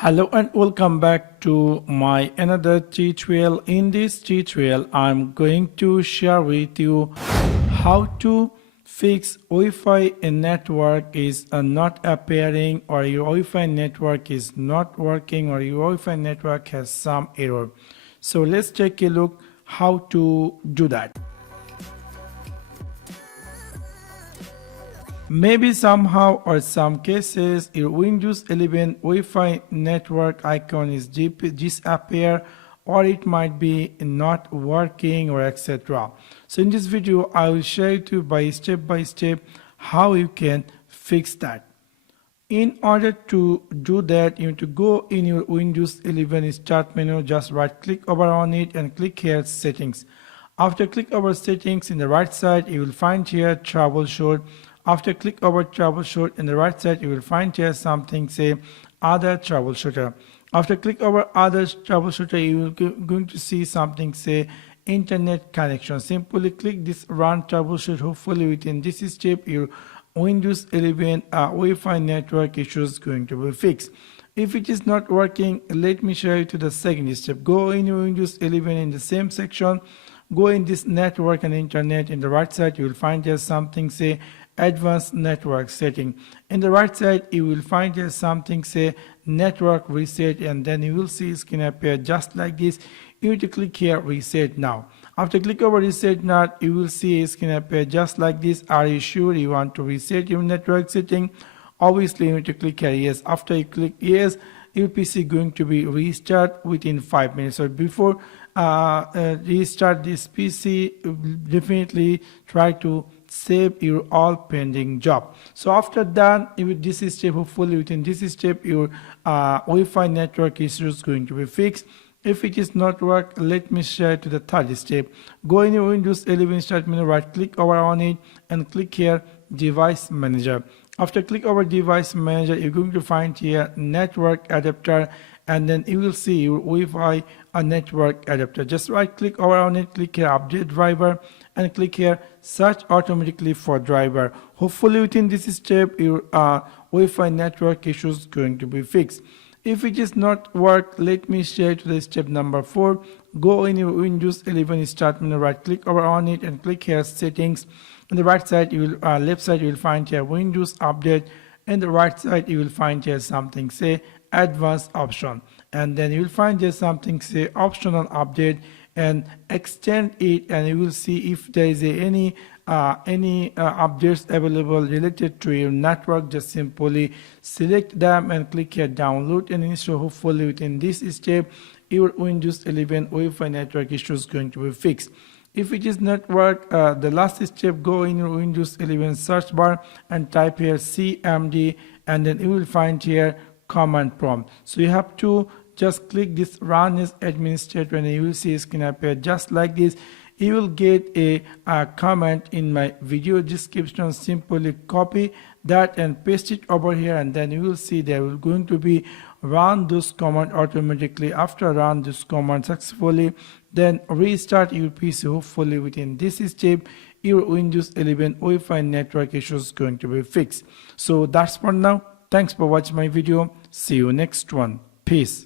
Hello and welcome back to my another tutorial. In this tutorial I'm going to share with you how to fix Wi-Fi network is not appearing, or your Wi-Fi network is not working, or your Wi-Fi network has some error. So let's take a look how to do that. Maybe somehow or some cases your Windows 11 Wi-Fi network icon is disappear, or it might be not working, or etc. So in this video I will share it you by step how you can fix that. In order to do that, you need to go in your Windows 11 start menu, just right click over on it and click here settings. After click over settings, in the right side you will find here troubleshoot. After click over troubleshoot, in the right side you will find here something say other troubleshooter. After click over other troubleshooter, you will going to see something say internet connection. Simply click this run troubleshoot. Hopefully within this step your Windows 11 Wi-Fi network issue is going to be fixed. If it is not working, let me show you to the second step. Go in your Windows 11 in the same section, go in this network and internet. In the right side you will find here something say advanced network setting. In the right side you will find here something say network reset, and then you will see it's gonna appear just like this. You need to click here reset now. After click over reset now, you will see it's gonna appear just like this. Are you sure you want to reset your network setting? Obviously you need to click here yes. After you click yes, your PC going to be restart within 5 minutes. So before restart this PC, definitely try to save your all pending job. So after that, with this step, hopefully within this step your Wi-Fi network issue is going to be fixed. If it is not work, let me share to the third step. Go in your Windows 11 start menu, right click over on it and click here device manager. After click over device manager, you're going to find here network adapter, and then you will see your Wi-Fi network adapter. Just right click over on it, click here update driver and click here search automatically for driver. Hopefully within this step your Wi-Fi network issue is going to be fixed. If it is not work, let me share to the step number 4. Go in your Windows 11 start menu, right click over on it and click here settings. On the right side you will left side you will find here Windows update, and the right side you will find here something say advanced option, and then you will find here something say optional update, and extend it, and you will see if there is any updates available related to your network. Just simply select them and click here download and install. Hopefully within this step your Windows 11 Wi-Fi network issue is going to be fixed. If it is not work, the last step, go in your Windows 11 search bar and type here cmd, and then you will find here command prompt. So you have to just click this run as administrator, and you will see it's gonna appear just like this. You will get a comment in my video description. Simply copy that and paste it over here, and then you will see there will going to be run this command automatically. After run this command successfully, then restart your PC. Hopefully within this step your Windows 11 Wi-Fi network issue is going to be fixed. So that's for now. Thanks for watching my video. See you next one. Peace.